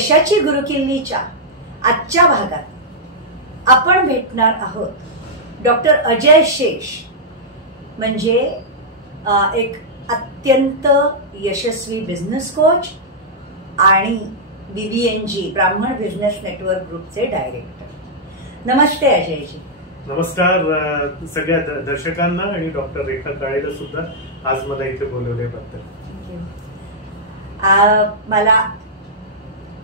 यशाची गुरुकिल्लीच्या आजच्या भागात आपण भेटणार आहोत डॉक्टर अजय शेष, म्हणजे एक अत्यंत यशस्वी बिझनेस कोच आणि BBNG ब्राह्मण बिझनेस नेटवर्क ग्रुपचे डायरेक्टर. नमस्ते अजयजी. नमस्कार सगळ्या दर्शकांना आणि डॉक्टर रेखा काळेला सुद्धा आज मला इथे बोलवल्याबद्दल. मला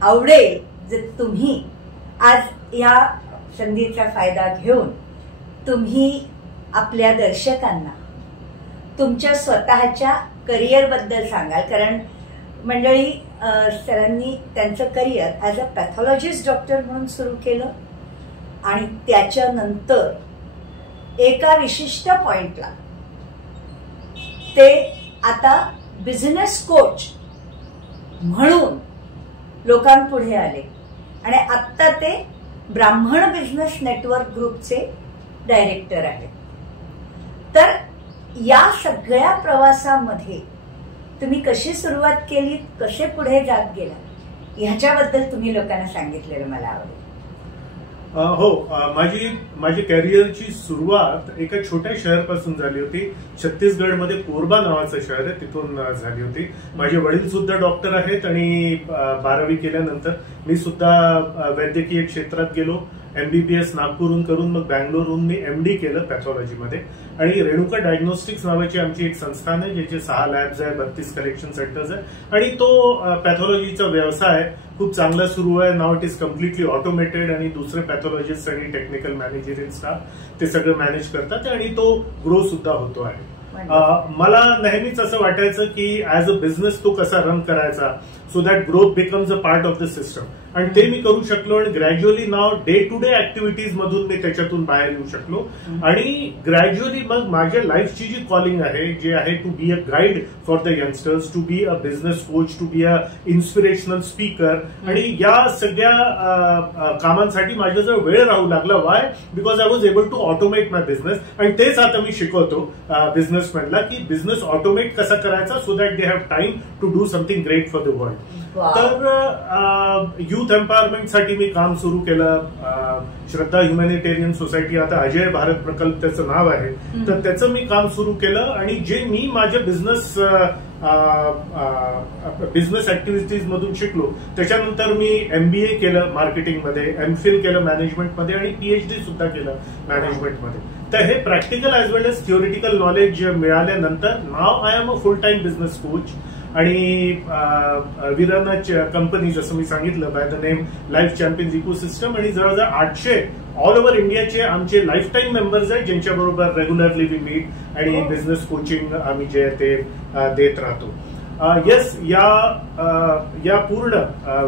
आवडेल जर तुम्ही आज या संधीचा फायदा घेऊन तुम्ही आपल्या दर्शकांना तुमच्या स्वतःच्या करिअर बद्दल सांगाल. कारण मंडळी, सरांनी त्यांचं career as a pathologist doctor म्हणून सुरू केलं आणि त्याच्यानंतर एका विशिष्ट पॉइंटला ते आता बिझनेस कोच म्हणून लोकांपुढे आले आणि आता ते ब्राह्मण बिझनेस नेटवर्क ग्रुपचे डायरेक्टर आहेत. तर या सगळ्या प्रवासामध्ये तुम्ही कशी सुरुवात केली, कसे पुढे जात गेला, ह्याच्याबद्दल तुम्ही लोकांना सांगितलेलं मला आवडेल. हो, माझी कॅरियरची सुरुवात एका छोट्या शहरापासून झाली होती. छत्तीसगडमध्ये कोरबा नावाचं शहर आहे, तिथून झाली होती. माझे वडील सुद्धा डॉक्टर आहेत आणि 12वी केल्यानंतर मी सुद्धा वैद्यकीय क्षेत्रात गेलो. MBBS नागपूरहून करून मग बँगलोरहून मी MD केलं पॅथॉलॉजीमध्ये. आणि रेणुका डायग्नोस्टिक्स नावाची आमची एक संस्थान आहे, ज्याचे 6 लॅब्स आहे, 32 कलेक्शन सेंटर्स आहे आणि तो पॅथॉलॉजीचा व्यवसाय खूप चांगला सुरू आहे. Now it is completely automated आणि दुसरे पॅथॉलॉजिस्ट आणि टेक्निकल मॅनेजरियल स्टाफ ते सगळं मॅनेज करतात आणि तो ग्रो सुद्धा होतो आहे. मला नेहमीच असं वाटायचं की ऍज अ बिझनेस तो कसा रन करायचा so that growth becomes a part of the system, आणि ते मी करू शकलो. आणि gradually now day to day activities मधून मी त्याच्यातून बाहेर येऊ शकलो. आणि ग्रॅज्युअली मग माझ्या लाईफची जी कॉलिंग आहे, जे आहे to be a guide for the youngsters, to be a business coach, to be a inspirational speaker, आणि या सगळ्या कामांसाठी माझ्याजवळ वेळ राहू लागला. Why? Because I was able to automate my business. आणि तेच आता मी शिकवतो बिझनेसमॅनला की बिझनेस ऑटोमेट कसा करायचा so that they have time to do something great for the world. तर युथ एम्पॉवरमेंटसाठी मी काम सुरू केलं. श्रद्धा ह्युमॅनिटेरियन सोसायटी, आता अजय भारत प्रकल्प त्याचं नाव आहे, तर त्याचं मी काम सुरू केलं. आणि जे मी माझ्या बिझनेस ऍक्टिव्हिटीज मधून शिकलो, त्याच्यानंतर मी MBA केलं मार्केटिंगमध्ये, MPhil केलं मॅनेजमेंटमध्ये आणि PhD सुद्धा केलं मॅनेजमेंटमध्ये. तर हे practical as well as theoretical knowledge मिळाल्यानंतर नाव I am a full time business coach. आणि विरानाच कंपनी, जसं मी सांगितलं, by the name life champions ecosystem, आणि जवळजवळ 800 ऑल ओव्हर इंडियाचे आमचे लाईफ टाईम मेंबर्स आहेत, ज्यांच्याबरोबर रेग्युलरली वी मीट आणि बिझनेस कोचिंग आम्ही जे ते देत राहतो. येस, या पूर्ण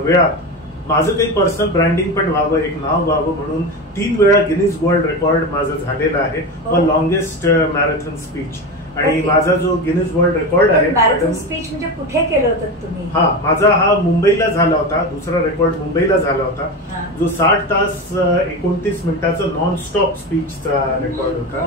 वेळात माझं काही पर्सनल ब्रँडिंग पण व्हावं, एक नाव व्हावं म्हणून 3 वेळा गिनीज वर्ल्ड रेकॉर्ड माझं झालेलं आहे फॉर लॉंगेस्ट मॅरेथॉन स्पीच. आणि माझा जो गिनीज वर्ल्ड रेकॉर्ड आहे, मॅरेथॉन स्पीच म्हणजे कुठे केलं होतं तुम्ही? माझा हा मुंबईला झाला होता. दुसरा रेकॉर्ड मुंबईला झाला होता, जो 60 तास 29 मिनिटाचा नॉन स्टॉप स्पीचचा रेकॉर्ड होता.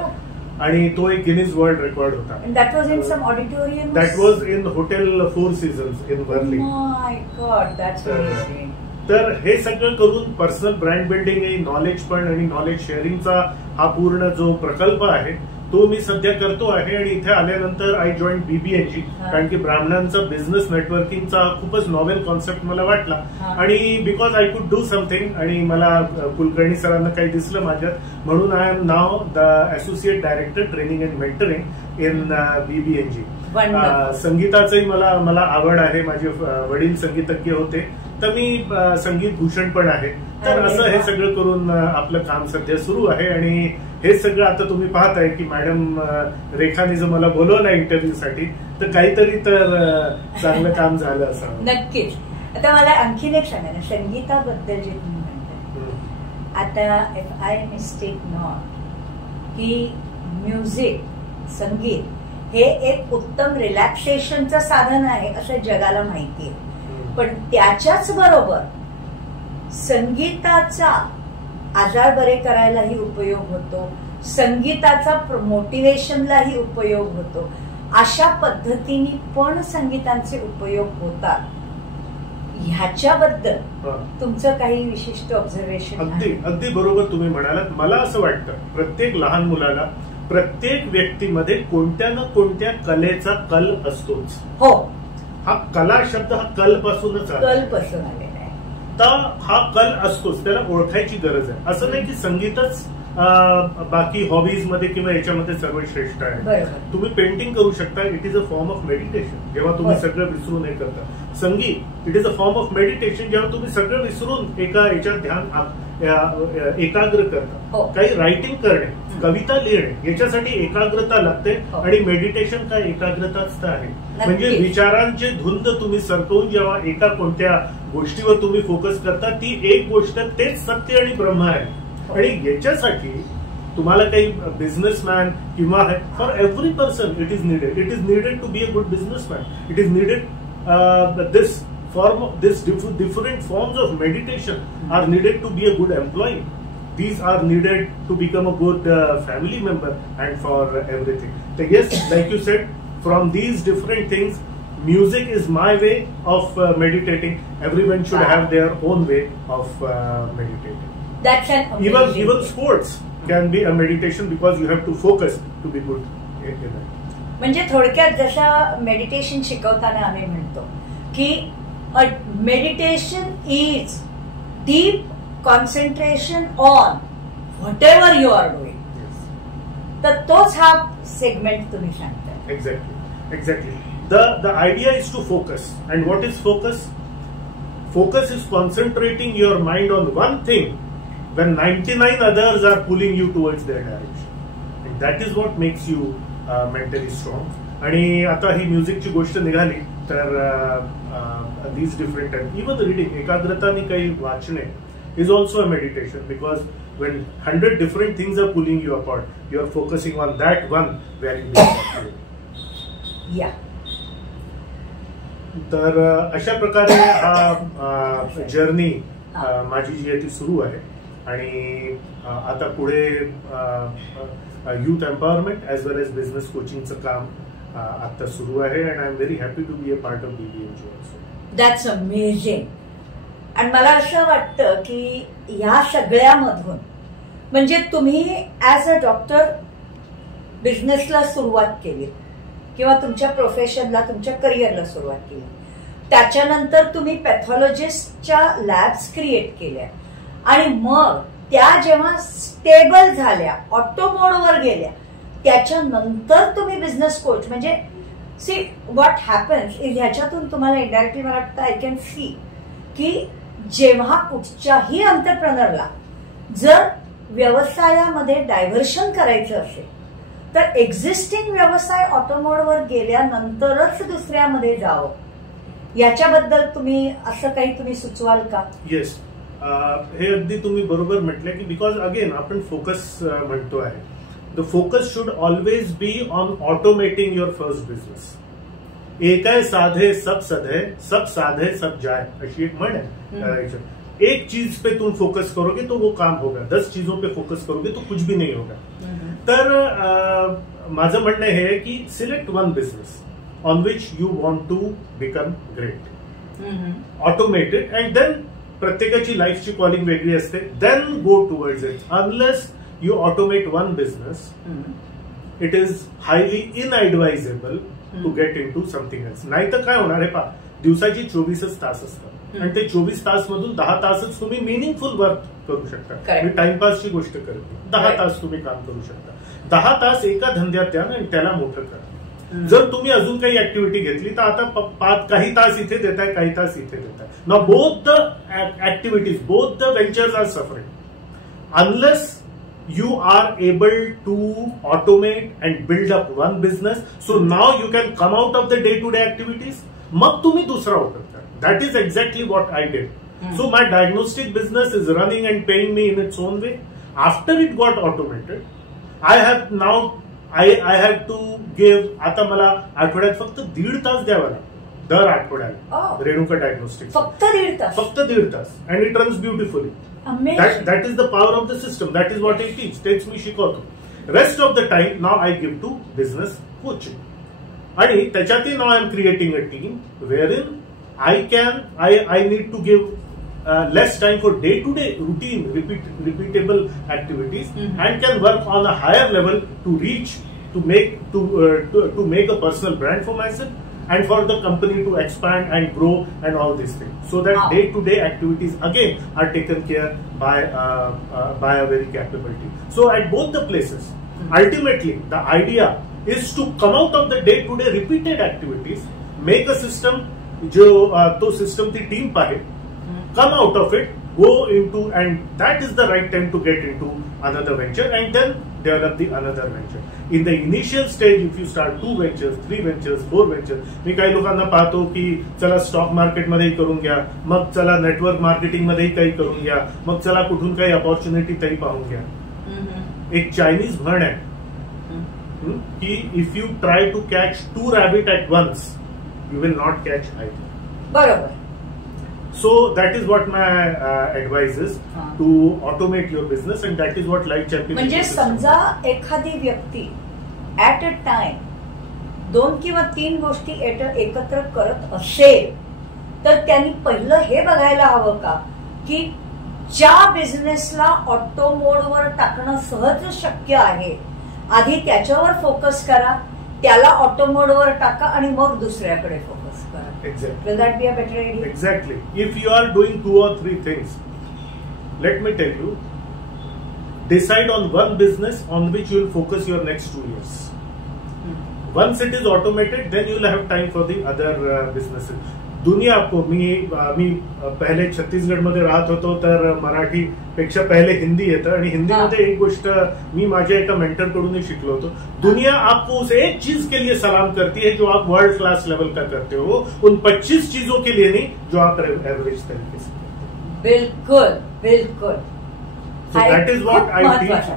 आणि तो एक गिनीज वर्ल्ड रेकॉर्ड होता. That was in some auditorium? That was in hotel 4 seasons in Worli. My god, that's amazing. तर हे सगळं करून पर्सनल ब्रँड बिल्डिंग, नॉलेज पण आणि नॉलेज शेअरिंगचा हा पूर्ण जो प्रकल्प आहे तो मी सध्या करतो आहे. आणि इथे आल्यानंतर आय जॉईन BBNG, कारण की ब्राह्मणांचा बिझनेस नेटवर्किंगचा खूपच नॉवेल कॉन्सेप्ट मला वाटला. आणि because I could do something, आणि मला कुलकर्णी सरांना काही दिसलं माझ्यात, म्हणून I am now the associate director training and mentoring in BBNG. संगीताचंही मला आवड आहे. माझे वडील संगीतज्ञ होते, तर मी संगीत भूषण पण आहे. तर असं हे सगळं करून आपलं काम सध्या सुरू आहे. आणि हे सगळं आता तुम्ही पाहताय की मॅडम रेखाने जर मला बोलवलं इंटरव्ह्यूसाठी, तर काहीतरी तर चांगलं काम झालं असावं. नक्कीच. आता मला आणखीन एक सांगा ना, संगीताबद्दल जे तुम्ही म्हणताय, आता इफ आय मिस्टेक नॉट, की म्युझिक, संगीत हे एक उत्तम रिलॅक्सेशनचं साधन आहे असं जगाला माहिती आहे. पण त्याच्याच बरोबर संगीताचा आजार बरे करायलाही उपयोग होतो, संगीताचा मोटिवेशनलाही उपयोग होतो. अशा पद्धतीने पण संगीतांचे उपयोग होतात. ह्याच्याबद्दल तुमचं काही विशिष्ट ऑब्झर्वेशन? अगदी बरोबर तुम्ही म्हणालात. मला असं वाटतं प्रत्येक लहान मुलाला, प्रत्येक व्यक्तीमध्ये कोणत्या ना कोणत्या कलेचा कल असतोच. हो, हा कला शब्द हा कल पासूनच आलेला आहे. तर हा कल असतोच, त्याला ओळखायची गरज आहे. असं नाही की संगीतच बाकी हॉबीज मध्ये किंवा याच्यामध्ये सर्वश्रेष्ठ आहे. तुम्ही पेंटिंग करू शकता, it is a form of meditation. जेव्हा तुम्ही सगळं विसरून हे करता. संगीत it is a form of meditation. जेव्हा तुम्ही सगळं विसरून एका याच्यात ध्यान एकाग्र करता. काही रायटिंग करणे, कविता लिहिणे, याच्यासाठी एकाग्रता लागते. आणि मेडिटेशन काय एकाग्रताच तर आहे. म्हणजे विचारांचे धुंद तुम्ही सरकवून जेव्हा एका कोणत्या गोष्टीवर तुम्ही फोकस करता, ती एक गोष्ट तेच सत्य आणि ब्रह्म आहे. आणि याच्यासाठी तुम्हाला काही बिझनेसमॅन किंवा for every person it is needed to be a good businessman. It is needed this different forms of meditation are needed to be a good employee. These are needed to become a good family member and for everything. So yes, like you said, from these different things, music is my way of meditating. Everyone should have their own way of meditating. That's an amazing even sports can be a meditation because you have to focus to be good in it. म्हणजे थोडक्यात जसं meditation शिकवताना आम्ही म्हणतो की meditation is deep concentration on whatever you are doing. तर तोच हा सेगमेंट तुम्ही सांगताय. Exactly. The idea is to focus. And what is focus? Focus is concentrating your mind on one thing when 99 others are pulling you towards their direction. And that is what makes you mentally strong. आणि आता ही म्युझिकची गोष्ट निघाली तर these different and even reading, एकाग्रता आणि काही वाचणे is also a meditation because when 100 different things are pulling you apart, you are focusing on that one very big. Yeah. तर अशा प्रकारे हा जर्नी माझी जी आहे ती सुरू आहे. आणि आता पुढे youth empowerment as well as business कोचिंगचं काम आता सुरू आहे. And I am very happy to be a part of BBMG also. That's amazing. आणि मला असं वाटतं की या सगळ्यामधून म्हणजे तुम्ही ऍज अ डॉक्टर बिझनेसला सुरुवात केली किंवा तुमच्या प्रोफेशनला, तुमच्या करिअरला सुरुवात केली. त्याच्यानंतर तुम्ही पॅथॉलॉजिस्टच्या लॅब्स क्रिएट केल्या आणि मग त्या जेव्हा स्टेबल झाल्या, ऑटोमोडवर गेल्या, त्याच्यानंतर तुम्ही बिझनेस कोच. म्हणजे सी व्हॉट हॅपन्स इज ह्याच्यातून तुम्हाला इनडायरेक्टली मला वाटतं आय कॅन सी की जेव्हा कुठच्याही एंटरप्रेनरला जर व्यवसायामध्ये डायव्हर्शन करायचं असेल तर एक्झिस्टिंग व्यवसाय ऑटोमोडवर गेल्यानंतरच दुसऱ्यामध्ये जावं. याच्याबद्दल तुम्ही असं काही तुम्ही सुचवाल का? येस, हे अगदी तुम्ही बरोबर म्हटलं की बिकॉज अगेन आपण फोकस म्हणतो आहे. The focus should always be on automating your first business. एक है साधे सब सधे, सब साधे सब जाए, अशी एक म्हण है. एक चीज पे तुम फोकस करोगे तो वो काम होगा, 10 चीजों पे फोकस करोगे तो कुछ भी नहीं होगा. तर माझं म्हणणं हे आहे की select one business on which you want to become great, automate it, and then प्रत्येकाची लाईफची कॉलिंग वेगळी असते. Then go towards it. Unless you automate one business, it is highly inadvisable to get in to something else. नाही तर काय होणार आहे पहा, दिवसाची 24 तास असतात आणि ते 24 तास मधून 10 तासच तुम्ही मिनिंगफुल वर्क करू शकता. मी टाइमपासची गोष्ट करते. 10 तास तुम्ही काम करू शकता. 10 तास एका धंद्यात द्या आणि त्याला मोठं करा. जर तुम्ही अजून काही ऍक्टिव्हिटी घेतली तर आता काही तास इथे देताय, काही तास इथे देताय. Now both the activities, both the ventures are suffering. Unless you are able to automate and build up one business, so now you can come out of the day-to-day activities. मग तुम्ही दुसरा open करा. That is exactly what I did. So my diagnostic business is running and paying me in its own way. After it got automated, I have to give. आता मला आठवड्यात फक्त 1.5 तास द्यावा लागतो दर आठवड्याला रेणुका डायग्नोस्टिक. फक्त 1.5 तास. And it runs beautifully. That is the power of the system. That is what I teach. Takes me शिकवतो. Rest of the time now I give to business coaching. आणि त्याच्यातही now I am creating a team wherein I need to give less time for day-to-day routine, repeatable activities, and can work on a higher level to reach, to make a personal brand for myself and for the company to expand and grow and all these things. So that day-to-day activities again are taken care by a very capable team. So at both the places, ultimately the idea is to come out of the day-to-day repeated activities, make a system, जो तो system ती team पाहे, come out of it, go into, and that is the right time to get into another venture and then develop the another venture. In the initial stage, if you start 2 ventures, 3 ventures, 4 ventures, मी काही लोकांना पाहतो की चला stock market मध्येही करून घ्या, मग चला नेटवर्क मार्केटिंग मध्येही काही करून घ्या, मग चला कुठून काही अपॉर्च्युनिटी तरी पाहून घ्या. एक चायनीज म्हण आहे की if you try to catch 2 rabbit at once you will not catch either. बरोबर. So that is what my advice is, to automate your business, and that is what Life Champion. म्हणजे समजा एखादी व्यक्ती at a time 2 किंवा 3 गोष्टी एकत्र करत असेल तर त्यांनी पहिलं हे बघायला हवं का की ज्या बिझनेसला ऑटो मोडवर टाकणं सहज शक्य आहे, आधी त्याच्यावर फोकस करा, त्याला ऑटो मोडवर टाका आणि मग दुसऱ्याकडे फोकस करा. Exactly. Will that be a better idea? Exactly. If you are doing 2 or 3 things, let me tell you, decide on one business on which you will focus your next 2 years. Once it is automated, then you will have time for the other businesses. दुनिया आपको मी पहिले छत्तीसगडमध्ये राहत होतो तर मराठी पेक्षा पहिले हिंदी येतं आणि हिंदीमध्ये एक गोष्ट मी माझ्या एका मेंटर कडून शिकलो होतो. दुनिया आपको उस एक चीज के लिए सलाम करती है जो आप वर्ल्ड क्लास लेवल का करते हो, उन 25 चीजों के लिए नहीं जो आप एवरेज तरीके से. बिल्कुल बिल्कुल. So that is what I teach.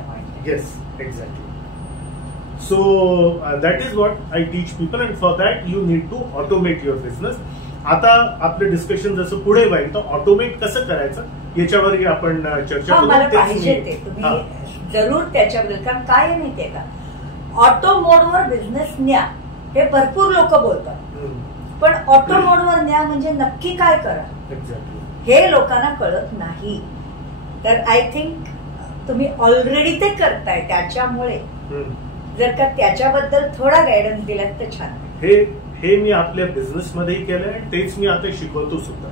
Yes, exactly. So that is what I teach people, and for that you need to automate your business. आता आपलं डिस्कशन जसं पुढे जाईल तर ऑटोमेट कसं करायचं याच्यावरही आपण चर्चा करू. मला पाहिजे ते तुम्ही जरूर त्याच्याबद्दल, कारण काय आहे माहितीये का, ऑटो मोडवर बिझनेस न्या हे भरपूर लोक बोलतात, पण ऑटो मोडवर न्या म्हणजे नक्की काय करा हे लोकांना कळत नाही. तर आय थिंक तुम्ही ऑलरेडी ते करताय, त्याच्यामुळे जर का त्याच्याबद्दल थोडा गायडन्स दिलात तर छान. हे मी आपल्या बिझनेसमध्येही केलंय आणि तेच मी आता शिकवतो सुद्धा.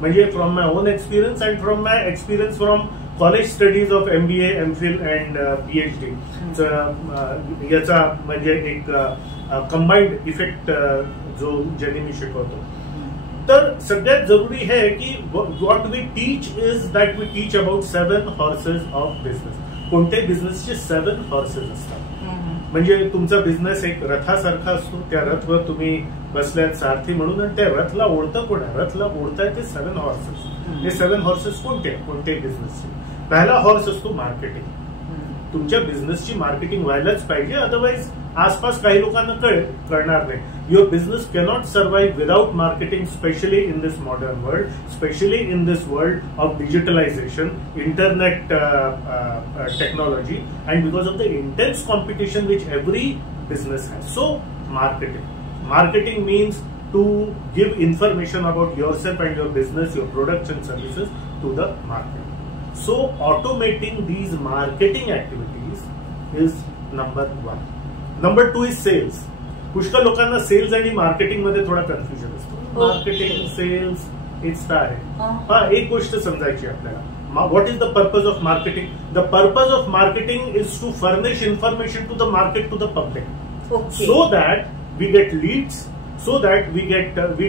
म्हणजे from my on experience and from my experience from college studies of MBA, MPhil and PhD, याचा म्हणजे एक कंबाईंड इफेक्ट जो ज्यांनी मी शिकवतो. तर सगळ्यात जरुरी है की what we teach is that we teach about 7 horses of business. कोणत्याही बिझनेसचे 7 हॉर्सेस असतात. म्हणजे तुमचा बिझनेस एक रथासारखा असतो, त्या रथवर तुम्ही बसल्यात सारथी म्हणून, आणि त्या रथला ओढतं कोण आहे, रथला ओढताय ते 7 हॉर्सेस. हे 7 हॉर्सेस कोणत्याही बिझनेसचे. पहिला हॉर्स असतो मार्केटिंग. तुमच्या बिझनेसची मार्केटिंग व्हायलाच पाहिजे, अदरवाईज आसपास काही लोकांना कळणार नाही. Your business cannot survive without marketing, specially in this modern world, specially in this world of digitalisation, internet technology, and because of the intense competition which every business has. So marketing means to give information about yourself and your business, your products and services to the market. So automating these marketing activities is number 1. Number 2 is sales. पुष्कळ लोकांना cells आणि marketing मध्ये थोडा confusion असतो. Marketing, cells हेच काय आहे. एक गोष्ट समजायची आपल्याला. What is the purpose of marketing? The purpose of marketing is to furnish information to the market, to the public, so that we get leads, so that we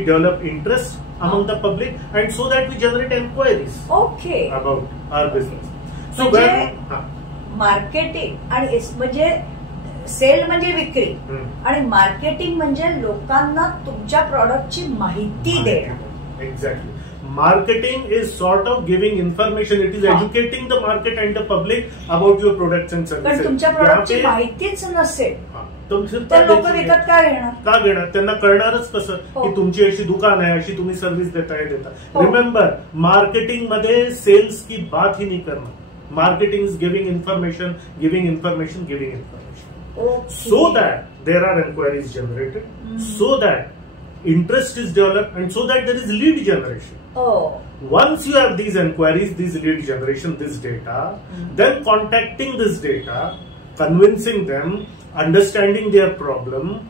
develop interest among the public, and so that we generate inquiries about our business. So marketing आणि म्हणजे sale म्हणजे विक्री आणि marketing म्हणजे लोकांना तुमच्या प्रॉडक्टची माहिती देणं. Exactly. Marketing is sort of giving information. It is educating the market and the public about your products and services. पण तुमच्या प्रॉडक्टची माहितीच नसेल तर लोक विकत का घेणार? त्यांना कळणारच कसं की तुमची अशी दुकान आहे, अशी तुम्ही सर्व्हिस देता. रिमेंबर, मार्केटिंग मध्ये सेल्स की बात ही नहीं करना. Marketing is giving information, so that there are inquiries generated, so that interest is developed, and so that there is lead generation. Once you have these inquiries, these lead generation, this data, then contacting this data, convincing them, understanding their problem,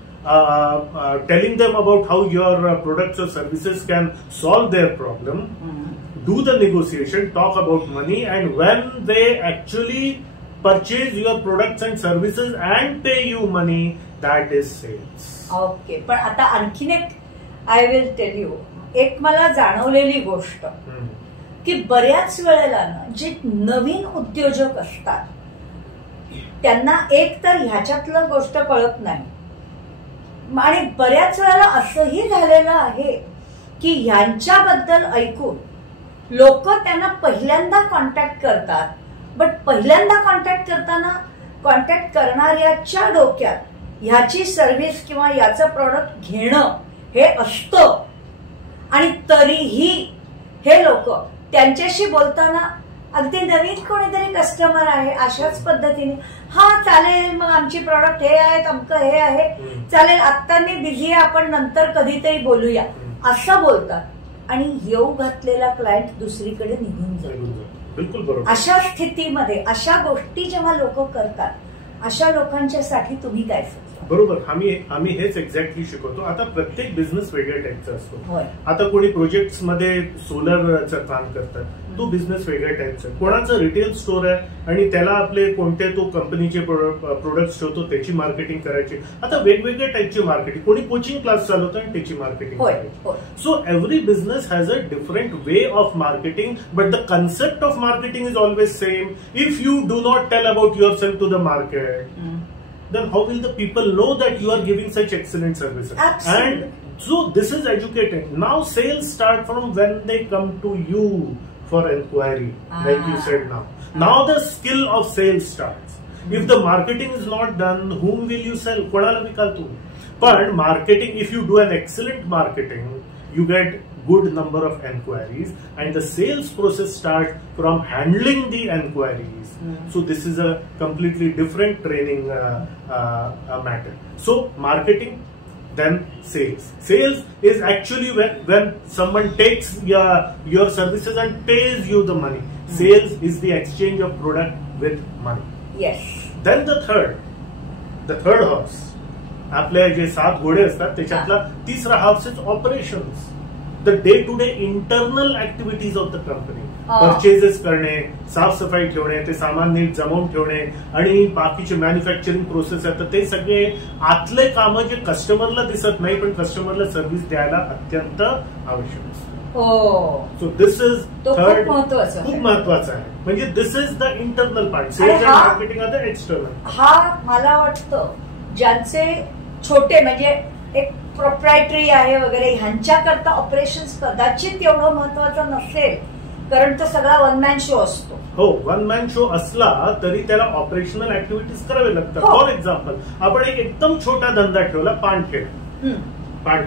telling them about how your products or services can solve their problem, do the negotiation, talk about money, and when they actually purchase your products and services and pay you money, that is sales. Okay, पण आता आणखीन एक I will tail you, एक मला जाणवलेली गोष्ट की बऱ्याच वेळेला ना जे नवीन उद्योजक असतात त्यांना एक तर ह्याच्यातलं गोष्ट कळत नाही, आणि बऱ्याच वेळेला असंही झालेलं आहे की ह्यांच्याबद्दल ऐकून लोक त्यांना पहिल्यांदा कॉन्टॅक्ट करतात, बट पहिल्यांदा कॉन्टॅक्ट करताना कॉन्टॅक्ट करणाऱ्याच्या डोक्यात ह्याची सर्व्हिस किंवा याचं प्रॉडक्ट घेणं हे असतं, आणि तरीही हे लोक त्यांच्याशी बोलताना अगदी नवीन कोणीतरी कस्टमर आहे अशाच पद्धतीने, हा चालेल, मग आमची प्रॉडक्ट हे आहेत, अमकं हे आहे, चालेल, आत्ता मी बिझी आहे, आपण नंतर कधीतरी बोलूया, असं बोलतात, आणि येऊ घातलेला क्लायंट दुसरीकडे निघून जातो. बिलकुल बरोबर. अशा स्थितीमध्ये अशा गोष्टी जेव्हा लोक करतात, अशा लोकांच्यासाठी तुम्ही काय सांगता? बरोबर, आम्ही हेच एक्झॅक्टली शिकवतो. आता प्रत्येक बिझनेस वेगळ्या टाईपचा असतो. आता कोणी प्रोजेक्ट्स मध्ये सोलरचं काम करतात, तो बिझनेस वेगळ्या टाईपचा. कोणाचं रिटेल स्टोर आहे आणि त्याला आपले कोणते तो कंपनीचे प्रोडक्ट्स ठेवतो, त्याची मार्केटिंग करायची. आता वेगवेगळ्या टाईपची मार्केटिंग, कोणी कोचिंग क्लास चालवतं आणि त्याची मार्केटिंग करायची. So every business has a different way of marketing, but the concept of marketing is always same. If you do not tell about yourself to the market, then how will the people know that you are giving such excellent services? Absolutely. And so this is educated. Now sales start from when they come to you for inquiry, like you said now. Now the skill of sales starts. If the marketing is not done, whom will you sell? Kodala vikal tu. But marketing, if you do an excellent marketing, you get good number of enquiries, and the sales process starts from handling the enquiries. So this is a completely different training matter. So marketing, then sales. Sales is actually when someone takes your services and pays you the money. Sales is the exchange of product with money. Yes. Then the third horse, आपले जे 7 घोडे असतात त्याच्यातला तिसरा house is operations. The day to day internal activities of the company, purchases करणे, साफसफाई ठेवणे, ते सामान नीट जमवून ठेवणे, आणि बाकीचे मॅन्युफॅक्चरिंग प्रोसेस आहेत, ते सगळे आतले कामं जे कस्टमरला दिसत नाही पण कस्टमरला सर्व्हिस द्यायला अत्यंत आवश्यक असतं. सो दिस इज थर्ड, खूप महत्वाचं आहे. म्हणजे this is the internal part. Sales and marketing are the external. हा मला वाटतं ज्यांचे छोटे म्हणजे एक प्रोप्रायटरी आहे वगैरे, ह्यांच्याकरता ऑपरेशन्स कदाचित एवढं महत्वाचं नसेल, कारण तो सगळा वन मॅन शो असतो. हो, वन मॅन शो असला तरी त्याला ऑपरेशनल ऍक्टिव्हिटीज करावे लागतात. फॉर एक्झाम्पल, आपण एक एकदम छोटा धंदा ठेवला, पानठेला.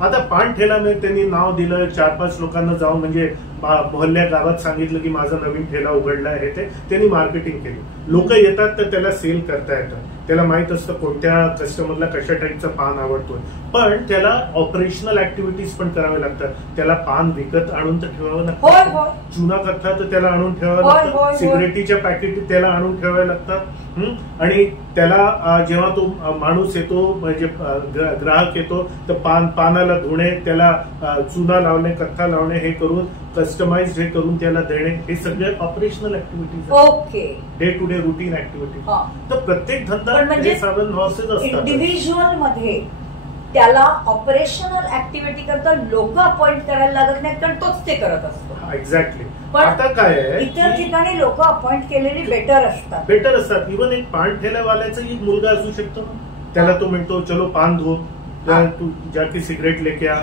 आता पानठेला मी त्यांनी नाव दिलं, 4-5 लोकांना जाऊन म्हणजे मोहल्ल्या गावात सांगितलं की माझा नवीन ठेला उघडला आहे, ते त्यांनी मार्केटिंग केली. लोक येतात तर त्याला सेल करता येतं, त्याला माहित असतं कोणत्या कस्टमरला कशा टाईपचं पान आवडतोय, पण त्याला ऑपरेशनल ऍक्टिव्हिटीज पण करावे लागतात. त्याला पान विकत आणून तर ठेवावं लागतं, चुना कथ्था तर त्याला आणून ठेवावं लागतं, सिगरेटीच्या पॅकेट त्याला आणून ठेवावे लागतात, आणि त्याला जेव्हा तो माणूस येतो म्हणजे ग्राहक येतो तर पानाला धुणे, त्याला चुना लावणे, कथ्था लावणे, हे करून कस्टमाइज हे करून त्याला देणे, हे सगळे operational activities. Okay, day to day routine activities. तर प्रत्येक धंदा म्हणजे 7 हॉर्सेस असतात. इंडिव्हिज्युअल मध्ये त्याला ऑपरेशनल ऍक्टिव्हिटी करता लोक अपॉइंट करायला लागत नाहीत, कारण तोच ते करत असतो. एक्झॅक्टली. पण आता काय आहे, इतर ठिकाणी लोक अपॉइंट केलेली बेटर असतात. इव्हन एक पान ठेल्यावाल्याचा एक मुलगा असू शकतो, त्याला तो म्हणतो चलो पान धो, तू जाके सिगरेट लेके आ,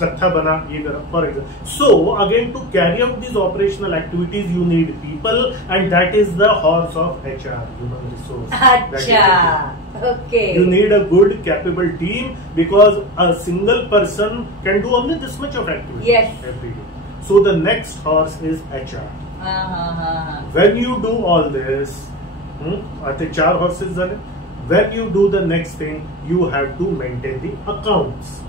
कत्था बना, ये करा, for example. So again to carry out these operational activities you need people, and that is the horse of HR, human resource. Okay. You need a good, capable team, because a single person can do only this much of activity every day. So the next horse is HR. When you do all this, आता 4 horses झाले. when you do the next thing, you have to maintain the accounts.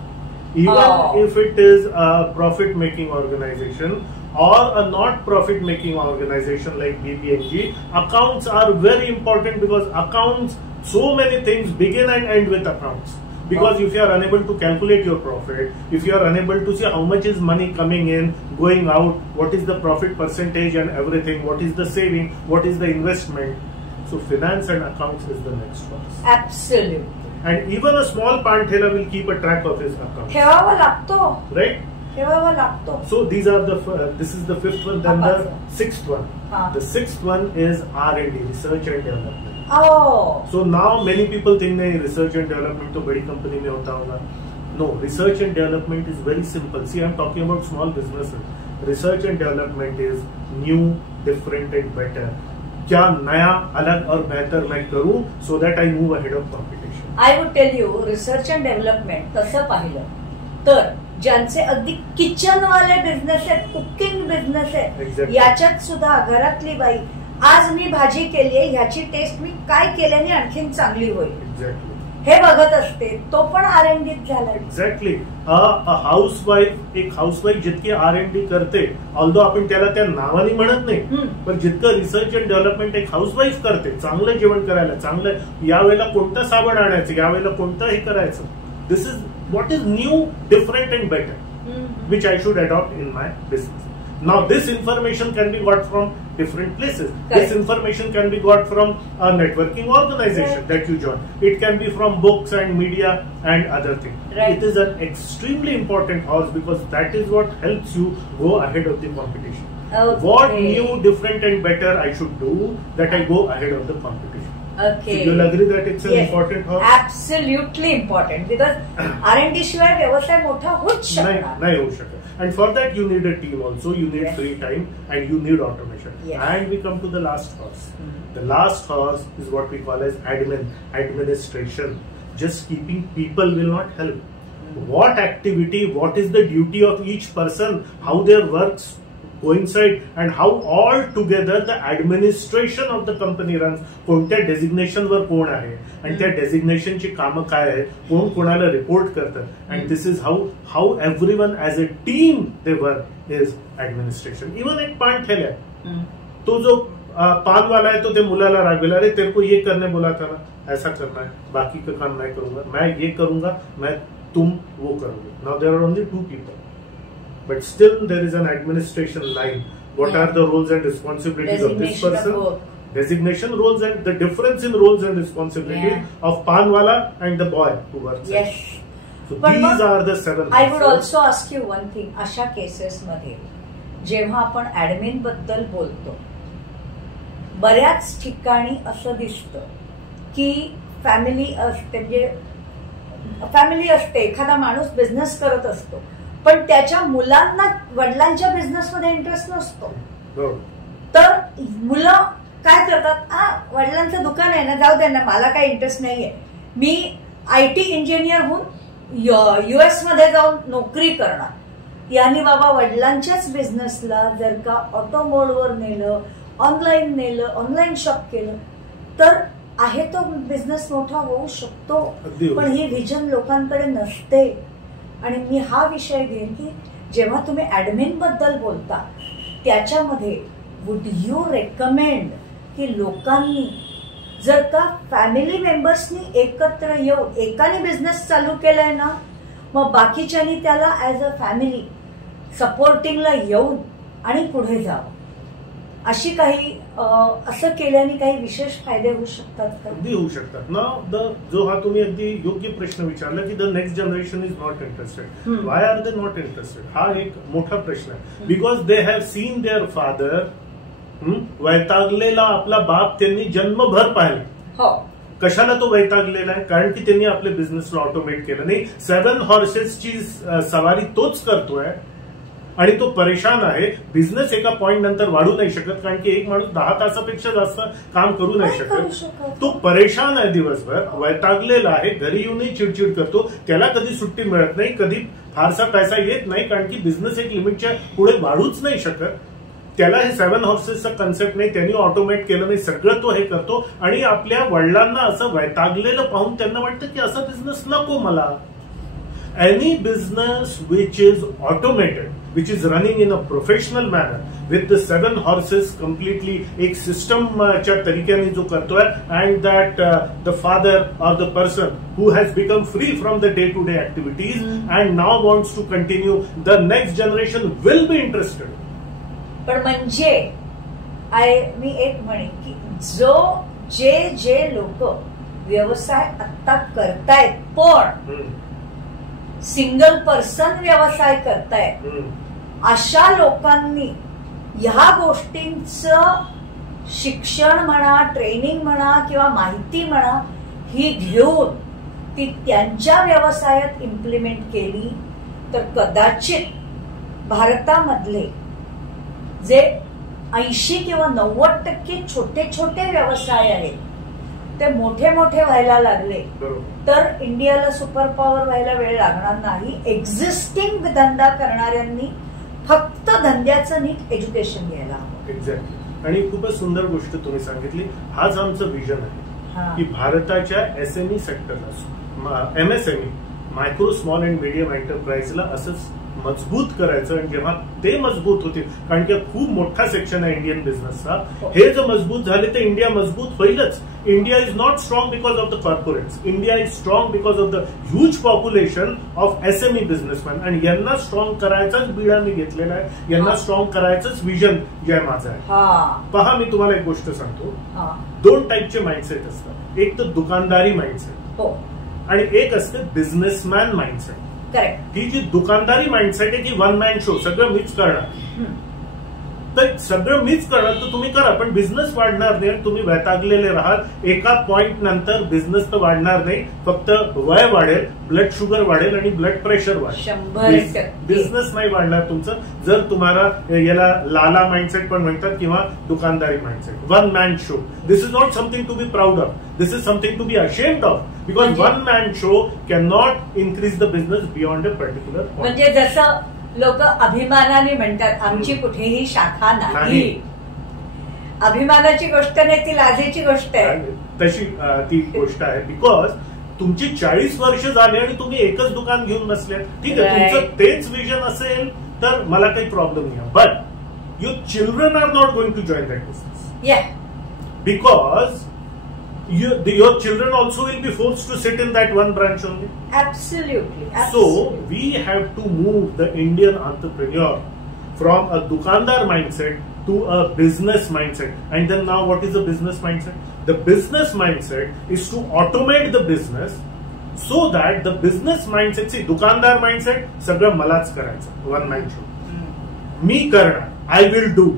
Even if it is a profit making organization or a not profit making organization like BBNG, accounts are very important, because accounts, so many things begin and end with accounts. Because if you are unable to calculate your profit, if you are unable to see how much is money coming in, going out, what is the profit percentage and everything, what is the saving, what is the investment. So finance and accounts is the next one. Absolutely. And even a small panthela will keep a track of his accounts. ठेवावा लागतो. Right? ठेवावा लागतो. So these are the, this is the fifth one. Then the sixth one. The sixth one is R&D, research and development. Oh. So now many people think that research and development तो बड़ी company में होता होगा. No, research and development is very simple. See, I'm talking about small businesses. Research and development is new, different and better. क्या नया, अलग और बेहतर मैं करूं, so that I move ahead of competition. I would tell you, research and development तसं पाहिलं तर ज्यांचे अगदी किचन वाले बिझनेस आहेत, कुकिंग बिझनेस आहे, याच्यात सुद्धा घरातली बाई, आज मी भाजी केली आहे, ह्याची टेस्ट मी काय केल्याने आणखीन चांगली होईल, एक्झॅक्टली हे बघत असते. तो पण R&Dच झाला. एक्झॅक्टली. हाऊसवाईफ, एक हाऊसवाईफ जितकी R&D करते, ऑल्दो आपण त्याला त्या नावाने म्हणत नाही, पण जितकं रिसर्च अँड डेव्हलपमेंट एक हाऊसवाईफ करते, चांगलं जेवण करायला, चांगलं यावेळेला कोणतं साबण आणायचं, यावेळेला कोणतं हे करायचं, this is what is new, different and better, which I should adopt in my business. Now this information can be got from different places. Correct. This information can be got from a networking organization that you join. It can be from books and media and other things. Right. It is an extremely important horse, because that is what helps you go ahead of the competition. Okay. What new, different and better I should do that I go ahead of the competition. Okay. So you'll agree that it's an important horse? Absolutely important, because R&D शिवाय व्यवसाय मोठा होऊच शकत नाही होऊ शकत. And for that you need a team also, you need free time and you need automation. And we come to the last horse. The last horse is what we call as administration. Just keeping people will not help. What activity, what is the duty of each person, how their works coincide, and how all together the administration of the company runs. कोणत्या designation वर कोण आहे आणि त्या डेझिग्नेशनची कामं काय आहेत, कोण कोणाला रिपोर्ट करतं, and this is how everyone as a team they work is administration. Even एक पान ठेला है, तो जो पान वाला है तो ते मुलाला रागवेल, अरे तेरे को ये करने बोला था ना, ऐसा करना है, बाकी का काम मैं करूंगा, मैं ये करूंगा, मैं तुम वो करोगे. Now there are only 2 people. But still there is an administration line. What are the roles and responsibilities of this person? Designation, roles, and the difference in roles and responsibilities of Panwala and the boy who works. Yes. So these are the 7. I would also ask you one thing. अशा cases मध्ये जेव्हा आपण admin बद्दल बोलतो, बऱ्याच ठिकाणी असं दिसतं की फॅमिली असते, म्हणजे फॅमिली असते, एखादा माणूस बिझनेस करत असतो, पण त्याच्या मुलांना वडिलांच्या बिझनेसमध्ये इंटरेस्ट नसतो. तर मुलं काय करतात, वडिलांचं दुकान आहे ना, जाऊ दे ना, मला काही इंटरेस्ट नाहीये, मी IT इंजिनियर होऊन US मध्ये जाऊन नोकरी करणार. यांनी बाबा वडिलांच्याच बिझनेसला जर का ऑटो मोडवर नेलं, ऑनलाईन शॉप केलं, तर आहे तो बिझनेस मोठा होऊ शकतो. पण ही व्हिजन लोकांकडे नसते. आणि मी हा विषय घेईन की जेव्हा तुम्ही ऍडमिन बद्दल बोलता, त्याच्यामध्ये वुड यू रेकमेंड की लोकांनी जर का फॅमिली मेंबर्सनी एकत्र येऊन एकाने बिझनेस चालू केलाय ना, मग बाकीच्यांनी त्याला ऍज अ फॅमिली सपोर्टिंगला येऊन आणि पुढे जावं, अशी काही असं केल्याने काही विशेष फायदे होऊ शकतात का? अगदी होऊ शकतात ना. जो हा तुम्ही अगदी योग्य प्रश्न विचारला की the next generation is not interested. Why are they not interested? हा एक मोठा प्रश्न आहे. Because they have seen their father वैतागलेला आपला बाप त्यांनी जन्मभर पाहिला. हो. कशाला तो वैतागलेला आहे? कारण की त्यांनी आपल्या बिझनेसला ऑटोमेट केलं नाही. 7 हॉर्सेसची सवारी तोच करतोय आणि तो परेशान आहे. बिझनेस एका पॉइंट नंतर वाढू नाही शकत, कारण की एक माणूस 10 तासापेक्षा जास्त काम करू नाही शकत. तो परेशान आहे, दिवसभर वैतागलेला आहे, घरी येऊनही चिडचिड करतो, त्याला कधी सुट्टी मिळत नाही, कधी फारसा पैसा येत नाही, कारण की बिझनेस एक लिमिटच्या पुढे वाढूच नाही शकत. त्याला हे 7 हॉर्सेसचा कन्सेप्ट नाही, त्यांनी ऑटोमेट केलं नाही, सगळं तो हे करतो आणि आपल्या वडिलांना असं वैतागलेलं पाहून त्यांना वाटतं की असा बिझनेस नको मला. Any business which is automated, which is running in a professional manner with the 7 horses completely एक system च्या तरीक्याने जो करतोय, and that the father or the person who has become free from the day-to-day activities and now wants to continue, the next generation will be interested. पण म्हणजे मी एक म्हणेन की जे लोक व्यवसाय आता करतायत पण सिंगल पर्सन व्यवसाय करतायत, अशा लोकांनी ह्या गोष्टींचं शिक्षण म्हणा, ट्रेनिंग म्हणा किंवा माहिती म्हणा ही घेऊन ती त्यांच्या व्यवसायात इम्प्लिमेंट केली तर कदाचित भारतामधले जे 80 किंवा 90% छोटे छोटे व्यवसाय आहेत ते मोठे मोठे व्हायला लागले तर इंडियाला सुपर पॉवर व्हायला वेळ लागणार नाही. एक्झिस्टिंग धंदा करणाऱ्यांनी फक्त धंद्याचं नीट एज्युकेशन घ्यायला हवं. एक्झॅक्टली. आणि खूपच सुंदर गोष्ट तुम्ही सांगितली. हाच आमचं विजन आहे की भारताच्या एसएमई सेक्टरला, MSME, micro small and medium एंटरप्राइजला असंच मजबूत करायचं. आणि जेव्हा ते मजबूत होतील, कारण की खूप मोठा सेक्शन आहे इंडियन बिझनेसचा, हे जर मजबूत झाले तर इंडिया मजबूत होईलच. India is not strong because of the corporates, India is strong because of the huge population of SME businessman. आणि यांना स्ट्रॉंग करायचाच बिडा मी घेतलेला आहे, यांना स्ट्रॉंग करायचंच विजन जे आहे माझं आहे. पहा, मी तुम्हाला एक गोष्ट सांगतो. 2 टाईपचे माइंडसेट असतात. एक तर दुकानदारी माइंडसेट आणि एक असते बिझनेसमॅन माइंडसेट. ही जी दुकानदारी माइंडसेट आहे की वन मॅन शो, सगळं मीच करणार, तर सगळं मीच करणार तर तुम्ही करा, पण बिझनेस वाढणार नाही. तुम्ही वैतागलेले राहाल. एका पॉइंट नंतर बिझनेस तर वाढणार नाही, फक्त वय वाढेल, ब्लड शुगर वाढेल आणि ब्लड प्रेशर वाढेल. बिझनेस नाही वाढणार तुमचं जर तुम्हाला याला लाला माइंडसेट पण म्हणतात किंवा दुकानदारी mindset, one man show. This is not something to be proud of, this is something to be ashamed of, because one man show can not increase the business beyond a particular point. म्हणजे जसं लोक अभिमानाने म्हणतात आमची कुठेही शाखा नाही. अभिमानाची गोष्ट नाही, ती लाजेची गोष्ट आहे. तशी ती गोष्ट आहे. बिकॉज तुमची 40 वर्ष झाली आणि तुम्ही एकच दुकान घेऊन बसले. ठीक आहे, तुमचं तेच विजन असेल तर मला काही प्रॉब्लेम नाही. But your children are not going to join that business because your children also will be forced to sit in that one branch only. Absolutely. So we have to move the Indian entrepreneur from a dukandar mindset to a business mindset. And then now what is the business mindset? The business mindset is to automate the business so that the business mindset, see, dukandar mindset सगळं मलाच करायचं, one man show, मी करणार, I will do.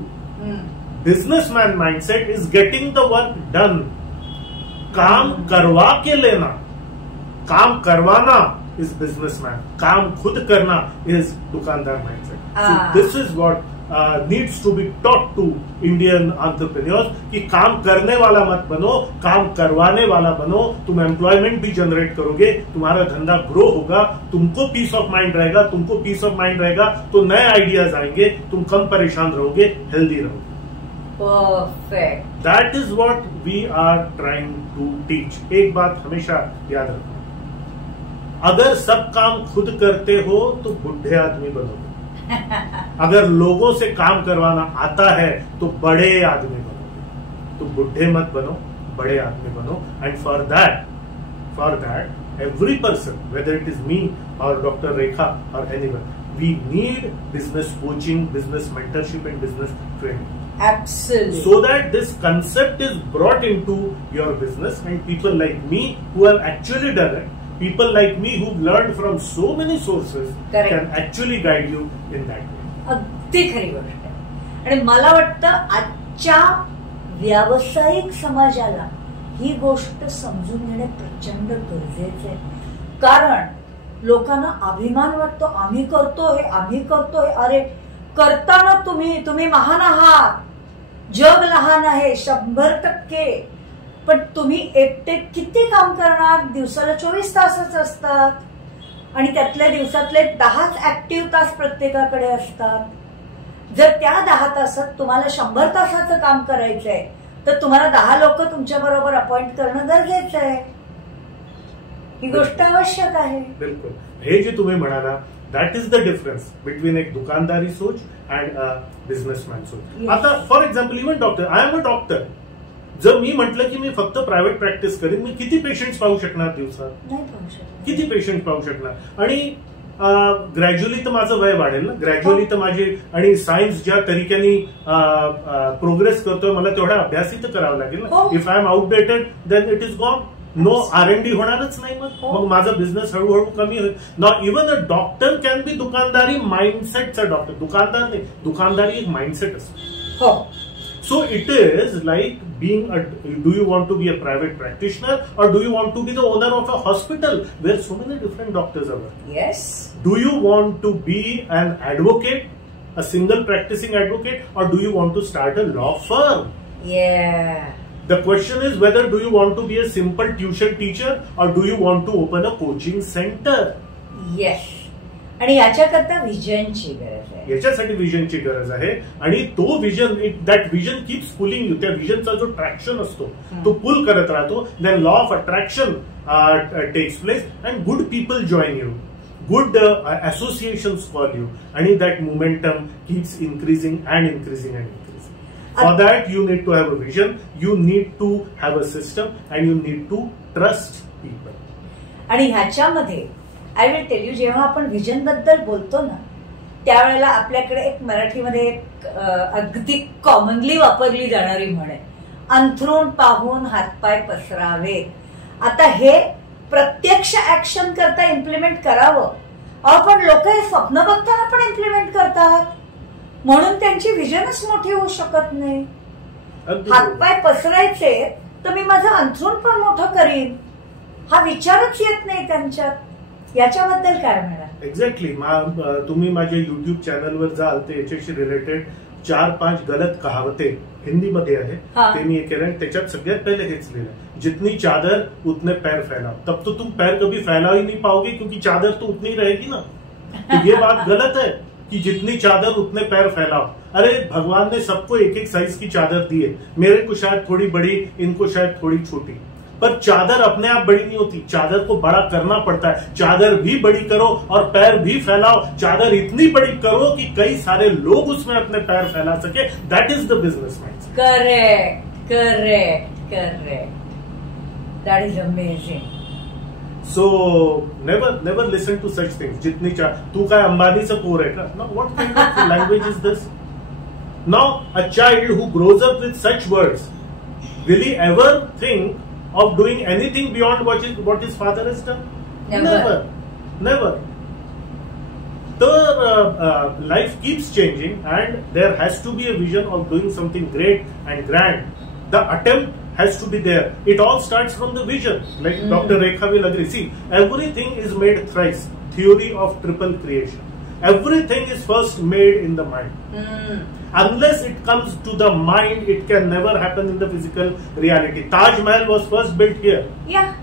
Businessman mindset is getting the work done. काम करवा के लेना, काम करवाना is businessman, काम खुद करना इज दुकानदार mindset. This is what needs to be taught to Indian entrepreneurs कि काम करने वाला मत बनो, काम करवाने वाला बनो. तुम एम्प्लॉयमेंट भी जनरेट करोगे, तुम्हारा धंधा ग्रो होगा, तुमको पीस ऑफ माइंड रहेगा. तुमको पीस ऑफ माइंड रहेगा तो नए आइडियाज आएंगे, तुम कम परेशान रहोगे, हेल्दी रहोगे. Perfect. That is what we are trying to teach. एक बात हमेशा याद रखना, अगर सब काम खुद करते हो तो बुढ़े आदमी बनोगे. अगर लोगों से काम करवाना आता है तो बड़े आदमी बनोगे. तो बुढ़े मत बनो, बड़े आदमी बनो. And for that, every person, whether it is me or Dr. Rekha or anyone, we need business coaching, business mentorship and business training. Absolutely. So that this concept is brought into your business and people like me who have actually done it, people like me who've learned from so many sources, Correct. can actually guide you in that way. अगदी खरी गोष्ट आहे. आणि मला वाटतं आजच्या व्यावसायिक समाजाला ही गोष्ट समजून घेणे प्रचंड गरजेचे आहे. कारण लोकांना अभिमान वाटतो, आम्ही करतोय. अरे करताना तुम्ही महान आहात, जग लहान आहे 100%. पण तुम्ही एकटे किती काम करणार? दिवसाला 24 तासच असतात आणि त्यातल्या दिवसातले 10च ऍक्टिव्ह तास प्रत्येकाकडे असतात. जर त्या 10 तासात तुम्हाला 100 तासाचं काम करायचंय तर तुम्हाला 10 लोक तुमच्या बरोबर अपॉइंट करणं गरजेचं आहे. ही गोष्ट आवश्यक आहे. बिलकुल. हे जे तुम्ही म्हणाला that is the difference between एक दुकानदारी सोच अँड अ बिझनेसमॅन सोच. आता for example even doctor, I am a doctor. जर मी म्हटलं की मी फक्त प्रायव्हेट प्रॅक्टिस करेन, मी किती पेशंट्स पाहू शकणार दिवसात? नाही पाहू शकणार. किती पेशंट पाहू शकणार? आणि ग्रॅज्युअली तर माझं वय वाढेल ना, ग्रॅज्युअली तर माझे, आणि सायन्स ज्या तरीक्याने प्रोग्रेस करतोय मला तेवढा अभ्यासही तर करावा लागेल ना. If I am outdated then it is gone. No R&D होणारच नाही. मग माझा बिझनेस हळूहळू कमी होईल. Not even a doctor can be दुकानदारी माइंडसेटचा डॉक्टर. दुकानदार नाही, दुकानदारी एक माइंडसेट असतो. So it is like being do you want to be a private practitioner or do you want to be the owner of a hospital where so many different doctors are working? Yes. Do you want to be an advocate, a single practicing advocate, or do you want to start a law firm? Yeah. The question is whether do you want to be a simple tuition teacher or do you want to open a coaching center? Yes. आणि याच्याकरता विजनची गरज आहे. याच्यासाठी विजनची गरज आहे. आणि तो vision, that vision keeps pulling you. त्या विजनचा जो ट्रॅक्शन असतो तो पुल करत राहतो. Then law of attraction takes place and good people join you, good associations call you, आणि that momentum keeps increasing and increasing and increasing. For that you need to have a vision, you need to have a system, and you need to trust people. आणि ह्याच्यामध्ये I will tail you, जेव्हा आपण vision बद्दल बोलतो ना त्यावेळेला आपल्याकडे एक मराठीमध्ये एक अगदी कॉमनली वापरली जाणारी म्हण आहे, अंथरूण पाहून हातपाय पसरावेत. आता हे प्रत्यक्ष ऍक्शन करता इम्प्लिमेंट करावं, पण लोक हे स्वप्न बघताना पण इम्प्लिमेंट करतात, म्हणून त्यांची विजनच मोठी होऊ शकत नाही. हातपाय पसरायचे तर मी माझं अंथरूण पण मोठं करीन, हा विचारच येत नाही त्यांच्यात. याच्याबद्दल काय म्हणा? एक्झॅक्टली. तुम्ही माझ्या युट्यूब चॅनलवर जाल तर याच्याशी रिलेटेड 4-5 गलत कहावते हिंदीमध्ये आहे, ते मी केलं आणि त्याच्यात सगळ्यात पहिले हेच लिहिलं, जितनी चादर उतने पैर फैलाओ. तब तो तुम पैर कभी फैला ही नहीं पाओगे क्योंकि चादर तो उतनी रहेगी ना. तो ये बात गलत है कि जितनी चादर उतने पैर फैलाओ. अरे भगवान ने सबको एक एक साइज की चादर दी है. मेरे को शायद थोड़ी बड़ी, इनको शायद थोड़ी छोटी, पर चादर अपने आप बड़ी नहीं होती. चादर को बड़ा करना पड़ता है. चादर भी बड़ी करो और पैर भी फैलाओ. चादर इतनी बड़ी करो कि कई सारे लोग उसमें अपने पैर फैला सके. That is the business mindset. Correct correct correct. That is amazing. So never listen to such things. जितनी तू काय अंबानीचं पोर आहे का? Now what kind of language is this? Now a child who grows up with such words, will he ever think of doing anything beyond what his father has done? Never. The life keeps changing and there has to be a vision of doing something great and grand. The attempt has to be there. It all starts from the vision. Like Dr. Rekha will agree. See, everything is made thrice. Theory of triple creation. Everything is first made in the mind. Unless it comes to the mind, it can never happen in the physical reality. Taj Mahal was first built here. Yeah.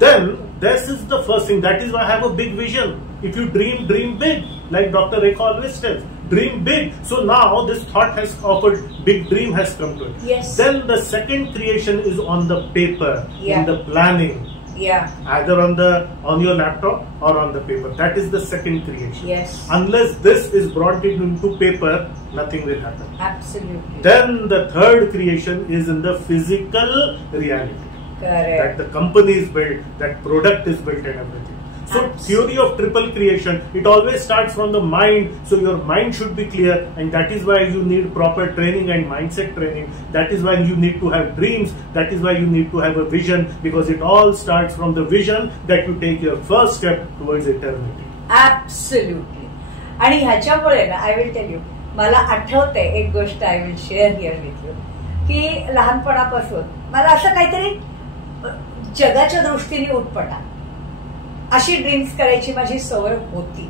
Then this is the first thing. That is why I have a big vision. If you dream big. Like Dr. Rekha always tells. Dream big. So now this thought has offered, big dream has come to it. Yes. Then the second creation is on the paper, in the planning. Yeah. Either on your laptop or on the paper. That is the second creation. Yes. Unless this is brought into paper, nothing will happen. Absolutely. Then the third creation is in the physical reality. Correct. That the company is built, that product is built and everything. So theory of triple creation, it always starts from the mind. So your mind should be clear, and that is why you need proper training and mindset training. That is why you need to have dreams. That is why you need to have a vision, because it all starts from the vision that you take your first step towards eternity. Absolutely. आणि ह्याच्यामुळे ना I will tail you, मला आठवते एक गोष्ट, I will share here with you, की लहानपणापासून मला असं काहीतरी जगाच्या दृष्टीने उठपटा अशी ड्रीम्स करायची माझी सवय होती.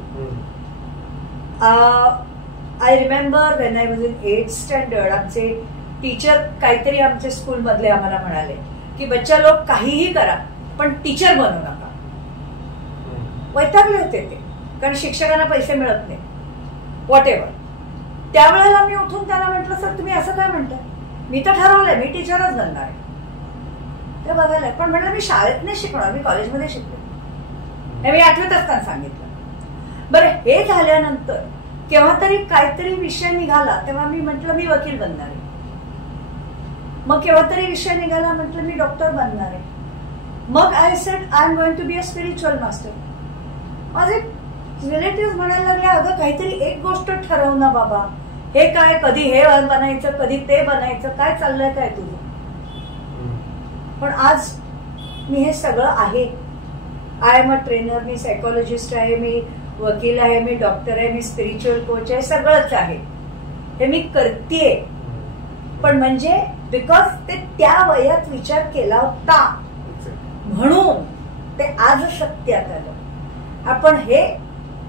I remember when I was in 8th standard, आमचे टीचर काहीतरी आमच्या स्कूल मधले आम्हाला म्हणाले की बच्चा लोक काहीही करा पण टीचर बनू नका. वैतागले होते ते, कारण शिक्षकांना पैसे मिळत नाही. व्हॉट एव्हर, त्यावेळेला मी उठून त्याला म्हटलं, सर तुम्ही असं काय म्हणताय, मी तर ठरवलंय मी टीचरच बनणार आहे. ते बघायला पण म्हटलं मी शाळेत नाही शिकणार, मी कॉलेजमध्ये शिकले. हे मी 8वीत असताना सांगितलं. बरं, हे झाल्यानंतर केव्हा तरी काहीतरी विषय निघाला तेव्हा मी म्हटलं मी वकील बनणार आहे. मग केव्हा तरी विषय निघाला म्हटलं मी डॉक्टर बनणार आहे. मग I said I am going to be a spiritual master. माझे रिलेटिव्ह म्हणायला लागले, अगं काहीतरी एक गोष्ट ठरव ना बाबा, हे काय कधी हे बनायचं कधी ते बनायचं, काय चाललंय काय तुझं. पण आज मी हे सगळं आहे. I am a trainer, me psychologist आहे, मी वकील आहे, मी डॉक्टर आहे, मी स्पिरिच्युअल कोच आहे, सगळंच आहे. हे मी करतेय. पण म्हणजे बिकॉज ते त्या वयात विचार केला होता म्हणून ते आज सत्यात आलं. आपण हे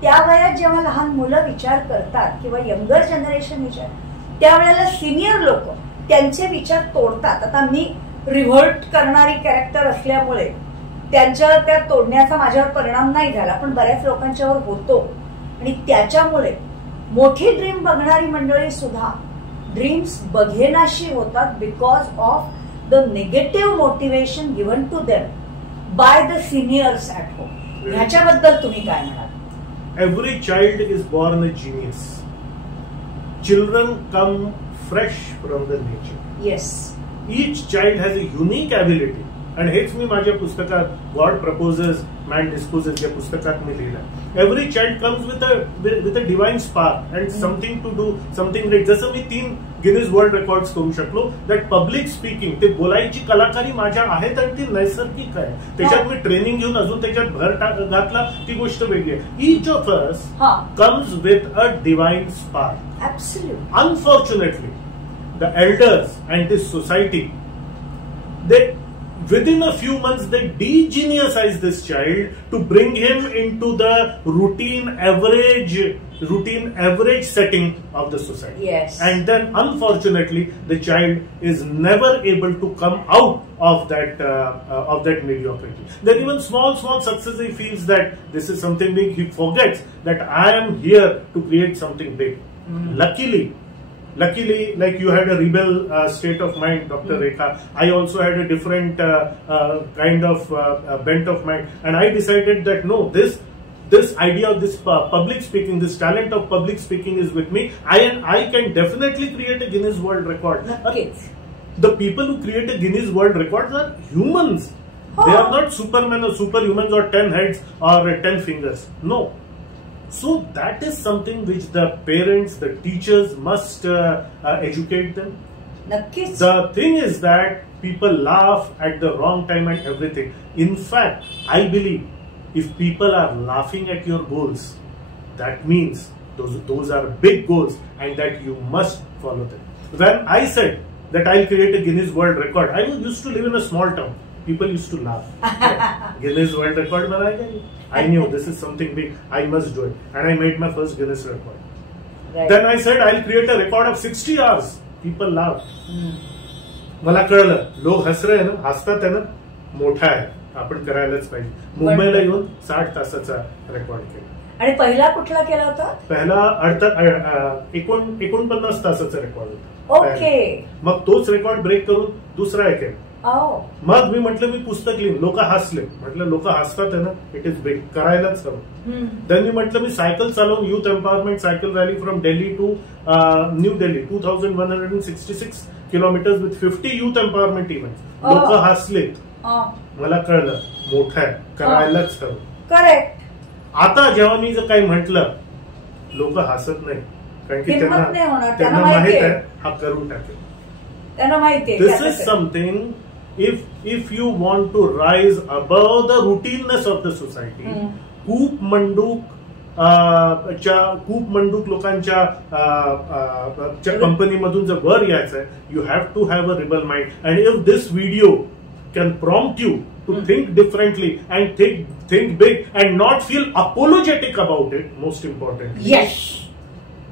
त्या वयात जेव्हा लहान मुलं विचार करतात किंवा यंगर जनरेशन विचार, त्यावेळेला सिनियर लोक त्यांचे विचार तोडतात. आता मी रिव्होल्ट करणारी कॅरेक्टर असल्यामुळे त्यांच्या त्या तोडण्याचा माझ्यावर परिणाम नाही झाला, पण बऱ्याच लोकांच्यावर होतो. आणि त्याच्यामुळे मोठी ड्रीम बघणारी मंडळी सुद्धा ड्रीम्स बघेनाशी होतात because of the negative motivation given to them by the seniors at home. ह्याच्याबद्दल तुम्ही काय म्हणाल? Every child is born a genius. Children come fresh from the nature. Yes. Each child has a unique ability. आणि हेच मी माझ्या पुस्तकात God proposes man dispossess या पुस्तकात मी लिहिलं. Every child comes with a divine spark and something to do something great. जसं मी 3 गिनीज वर्ल्ड रेकॉर्ड्स करू शकलो, दॅट पब्लिक स्पीकिंग, ते बोलायची कलाकारी माझ्या आहेत आणि ती नैसर्गिक आहे. त्याच्यात मी ट्रेनिंग घेऊन अजून त्याच्यात भर घातला ती गोष्ट वेगळी आहे. Each of us comes with a divine spark. Absolutely. Unfortunately, the elders and this society, they within a few months they de-geniusize this child to bring him into the routine average setting of the society. Yes. And then unfortunately the child is never able to come out of that mediocrity. Then even small success, he feels that this is something big. He forgets that I am here to create something big. Luckily, like you had a rebel state of mind, Dr. Rekha, I also had a different kind of bent of mind, and I decided that no, this idea of this public speaking, this talent of public speaking is with me. I can definitely create a Guinness World Record. Okay. The people who create a Guinness World Records are humans. They are not supermen or superhumans or 10 heads or 10 fingers. No. So that is something which the parents, the teachers must educate them. The thing is that people laugh at the wrong time and everything. In fact, I believe if people are laughing at your goals, that means those are big goals and that you must follow them. When I said that I'll create a Guinness World Record, I used to live in a small town. People used to laugh. Guinness World Record banayega. I knew this is something big. I must do it, and I made my first Guinness record. Right. Then I said I'll create a record of 60 hours. People laughed. मला कळलं लोक हसरे ना, हसतात आहे ना, मोठा आहे, आपण करायलाच पाहिजे. मुंबईला येऊन 60 तासाचा रेकॉर्ड केला. आणि पहिला कुठला केला होता? पहिला 49 तासाचा रेकॉर्ड होता. ओके. मग तोच रेकॉर्ड ब्रेक करून दुसरा एक केला. मग मी म्हटलं मी पुस्तक लिहिन, लोक हसले. म्हटलं लोक हसतात आहे ना, इट इज बिग, करायलाच हवं. देन मी म्हटलं मी सायकल चालवून youth empowerment cycle rally from Delhi to New Delhi 2166 kilometres with 50 youth empowerment event. लोक हसलेत. मला कळलं मोठं आहे, करायलाच हवं. करेक्ट. आता जेव्हा मी जर काही म्हटलं लोक हसत नाही, कारण की त्यांना माहित आहे हा करून टाकेल. त्यांना माहिती आहे. This is something. If you want to rise above the routineness of the society, खूप मंडूक लोकांच्या कंपनीमधून जर वर यायचंय, you have to have a rebel mind. And if this video can prompt you to think differently and think big and not feel apologetic about it, most important. Yes.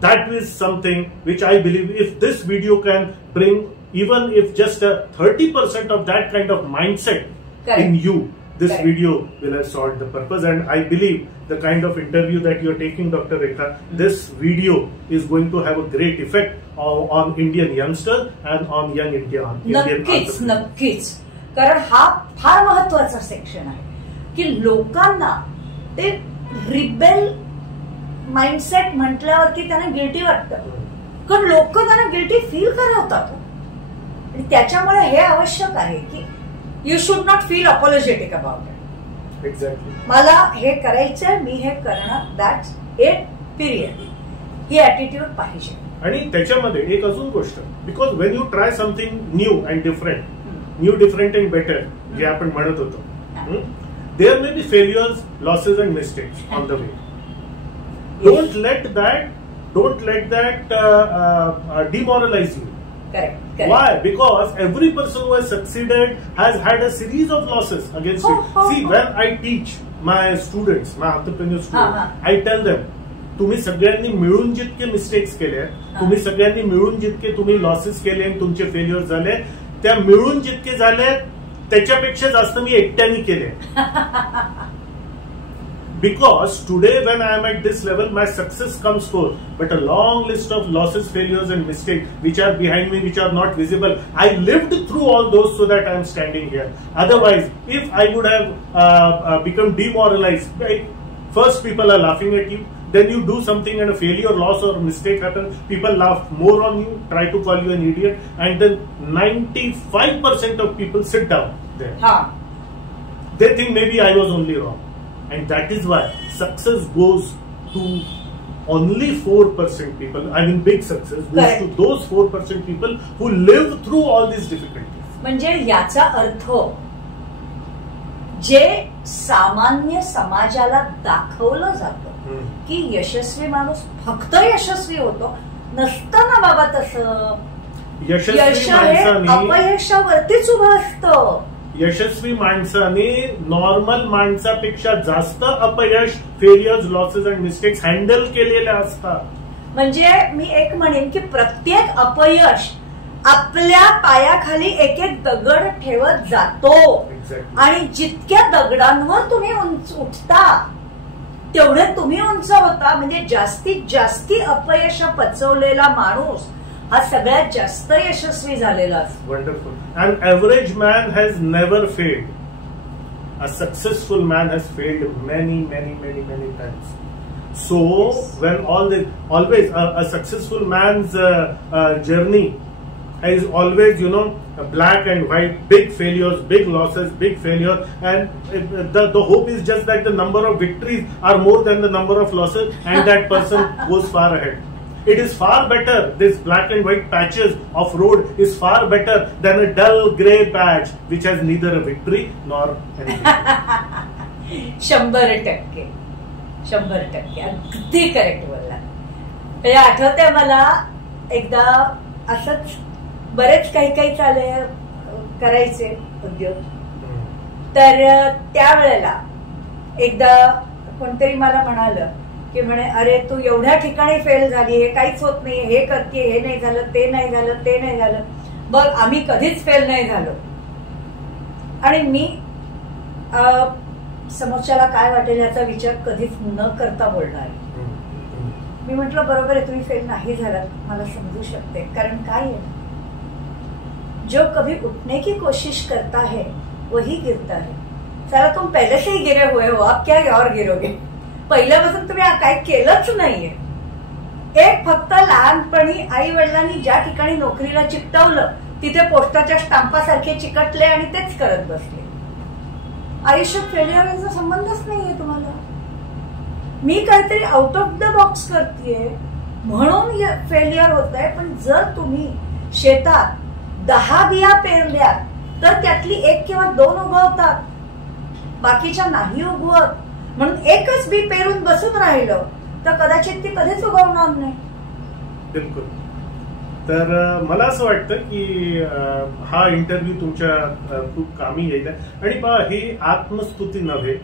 That is something which I believe if this video can bring even if just 30% of that kind of mindset in you, this video will have solved the purpose. And I believe the kind of interview that you're taking, Dr. Rekha, this video is going to have a great effect on Indian youngsters and on young India. नक्कीच. कारण हा फार महत्वाचा section आहे की लोकांना ते rebel mindset म्हटल्यावरती त्यांना गिल्टी वाटतं, कारण लोक त्यांना गिल्टी फील करवतात. आणि त्याच्यामुळे हे आवश्यक आहे की you should not feel apologetic about it. Exactly. मला हे करायचंय, मी हे करणार, दॅट्स इट, पिरियड. ही ऍटिट्यूड पाहिजे. आणि त्याच्यामध्ये एक अजून गोष्ट, because when you try something new and different, new different and better जे आपण म्हणत होतो, there may be failures, losses and mistakes on the way. Don't let that demoralize you. Correct. Why? Because every person who has succeeded has had a series of losses against it. See, when I teach my students, my entrepreneur students, I tell them, तुम्ही सगळ्यांनी मिळून जितके mistakes केले, तुम्ही सगळ्यांनी मिळून जितके तुम्ही लॉसेस केले, तुमचे फेल्युअर झाले, त्या मिळून जितके झाले त्याच्यापेक्षा जास्त मी एकट्याने केले. Because today when I am at this level, my success comes forth, but a long list of losses, failures and mistakes which are behind me, which are not visible. I lived through all those so that I am standing here. Otherwise, if I would have become demoralized, right? First people are laughing at you, then you do something and a failure, loss or mistake happens, people laugh more on you, try to call you an idiot, and then 95% of people sit down there. They think maybe I was only wrong. And that is why success goes to only 4% people. I mean, big success goes to those 4% people who live through all these difficulties. म्हणजे याचा अर्थ जे सामान्य समाजाला दाखवलं जातं की यशस्वी माणूस फक्त यशस्वी होतो, नसतं ना बाबा तसं. यश हे अपयशावरतीच उभं असतं. यशस्वी माणसाने नॉर्मल माणसापेक्षा जास्त अपयश, failures, losses and mistakes handle केलेल्या असतात. म्हणजे मी एक म्हणेन की प्रत्येक अपयश आपल्या पायाखाली एक एक दगड ठेवत जातो. आणि जितक्या दगडांवर तुम्ही उठता तेवढे तुम्ही उंच होता. म्हणजे जास्तीत जास्ती अपयश पचवलेला माणूस हा सगळ्यात जास्त यशस्वी झालेला असतो. Wonderful. An average man has never failed. A successful man has failed many times. So when always a successful man's journey is always, black and white, big failures, big losses, big failure, and the hope is just that the number of victories are more than the number of losses, and that person goes far ahead. It is far better, this black and white patches of road is far better than a dull grey patch which has neither a victory nor anything. 100% अगदी correct बोलला. म्हणजे आठवतंय मला एकदा असंच बरेच काही चाले करायचे उद्योग, तर त्यावेळेला एकदा कोणतरी मला म्हणालं की म्हणे अरे तू एवढ्या ठिकाणी फेल झाली, हे काहीच होत नाही, हे करते, हे नाही झालं, ते नाही झालं, ते नाही झालं, बघ आम्ही कधीच फेल नाही झालो. आणि मी समोरच्याला काय वाटेल याचा विचार कधीच न करता बोलणार. मी म्हटलं बरोबर आहे, तुम्ही फेल नाही झालात, मला समजू शकते. कारण काय आहे, जो कभी उठने की कोशिश करता है वही गिरता है. चला तुम पहले से ही गिरे हुए हो, आप क्या और गिरोगे. पहिल्यापासून तुम्ही काय केलंच नाहीये. एक फक्त लहानपणी आई वडिलांनी ज्या ठिकाणी नोकरीला चिकटवलं तिथे पोस्टाच्या स्टाम्पासारखे चिकटले आणि तेच करत बसले. आयुष्यात फेल्युअरचा संबंधच नाहीये तुम्हाला. मी काहीतरी आउट ऑफ द बॉक्स करतेय म्हणून फेल्युअर होत आहे. पण जर तुम्ही शेतात 10 बिया पेरल्या तर त्यातली 1 किंवा 2 उगवतात, बाकीच्या नाही उगवत. म्हणून एकच बी पेरून बसून राहिलं तर कदाचित ती कधीच उगवणार नाही. बिलकुल. तर मला असं वाटतं की हा इंटरव्ह्यू तुमच्या खूप कामी येईल. आणि पहा, ही आत्मस्तुती नव्हे.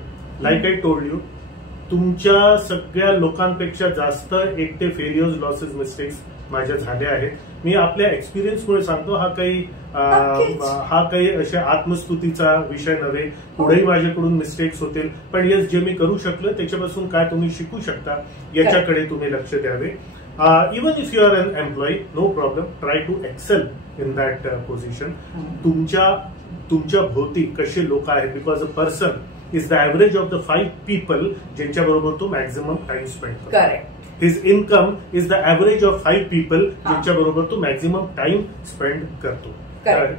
लाईक आय टोल्ड यू, तुमच्या सगळ्या लोकांपेक्षा जास्त एकटे फेल्युअर्स, लॉसेस, मिस्टेक्स माझ्या झाल्या आहेत. मी आपल्या एक्सपिरियन्समुळे सांगतो. हा काही अशा आत्मस्तुतीचा विषय नव्हे. पुढेही माझ्याकडून मिस्टेक्स होतील, पण येस, जे मी करू शकलो त्याच्यापासून काय तुम्ही शिकू शकता याच्याकडे तुम्ही लक्ष द्यावे. Even if you are an employee, no problem, try to excel in that position. तुमच्या भोवती कसे लोक आहेत, because a person is the average of the 5 people ज्यांच्या बरोबर तो मॅक्झिमम टाइम स्पेंड करतो. Correct. His income is the average of 5 people ज्यांच्या बरोबर तो मॅक्झिमम टाइम स्पेंड करतो.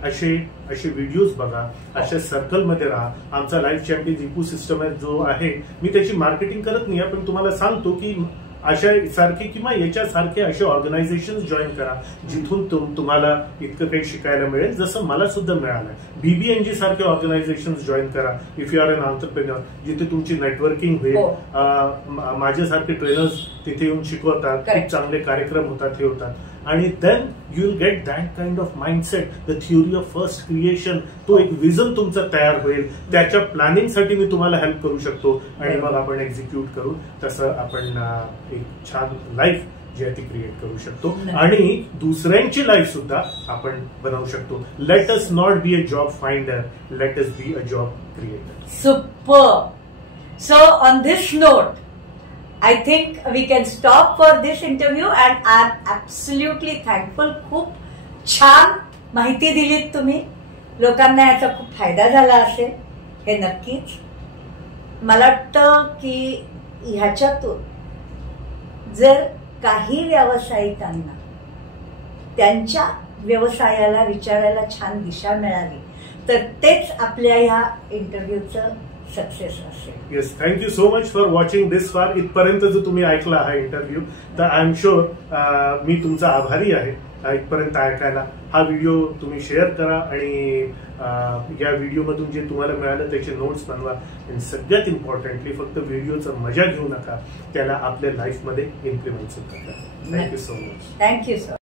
असे व्हिडिओज बघा, अशा सर्कलमध्ये राहा. आमचा लाईफ चॅम्पियन्स इकोसिस्टम जो आहे, मी त्याची मार्केटिंग करत नाही, पण तुम्हाला सांगतो की अशा सारखे किंवा याच्यासारखे असे ऑर्गनायझेशन जॉईन करा जिथून तुम्हाला इतकं काही शिकायला मिळेल, जसं मला सुद्धा मिळालं. BBNG सारखे ऑर्गनायझेशन जॉईन करा if you are an entrepreneur, जिथे तुमची नेटवर्किंग होईल. माझ्यासारखे ट्रेनर्स तिथे येऊन शिकवतात, खूप चांगले कार्यक्रम होतात, हे होतात. आणि then you will get that kind of mindset, the theory of first creation. तो एक विजन तुमचा तयार होईल. त्याच्या प्लॅनिंगसाठी मी तुम्हाला हेल्प करू शकतो आणि मग आपण एक्झिक्यूट करू. तसं आपण एक छान लाईफ जी आहे ती क्रिएट करू शकतो आणि दुसऱ्यांची लाईफ सुद्धा आपण बनवू शकतो. Let us not be a job finder, let us be a job creator. Super. So on this note I think we can stop for this interview and I'm absolutely thankful. खूप छान माहिती दिलीत तुम्ही. लोकांना याचा खूप फायदा झाला असेल हे नक्कीच. मला वाटतं की ह्याच्यातून जर काही व्यावसायिकांना त्यांच्या व्यवसायाला विचारायला छान दिशा मिळाली तर तेच आपल्या ह्या इंटरव्ह्यूचं सक्सेस असेल. Yes, thank you so much for watching this far. इथपर्यंत जो तुम्ही ऐकला हा इंटरव्ह्यू, तर आय एम शुअर मी तुमचा आभारी आहे इथपर्यंत ऐकायला. हा व्हिडिओ तुम्ही शेअर करा आणि या व्हिडिओमधून जे तुम्हाला मिळालं त्याचे नोट्स बनवा. आणि सगळ्यात इम्पॉर्टंटली फक्त व्हिडिओचा मजा घेऊ नका, त्याला आपल्या लाईफमध्ये इम्प्लिमेंट सुद्धा करा. Thank you so much. Thank you sir.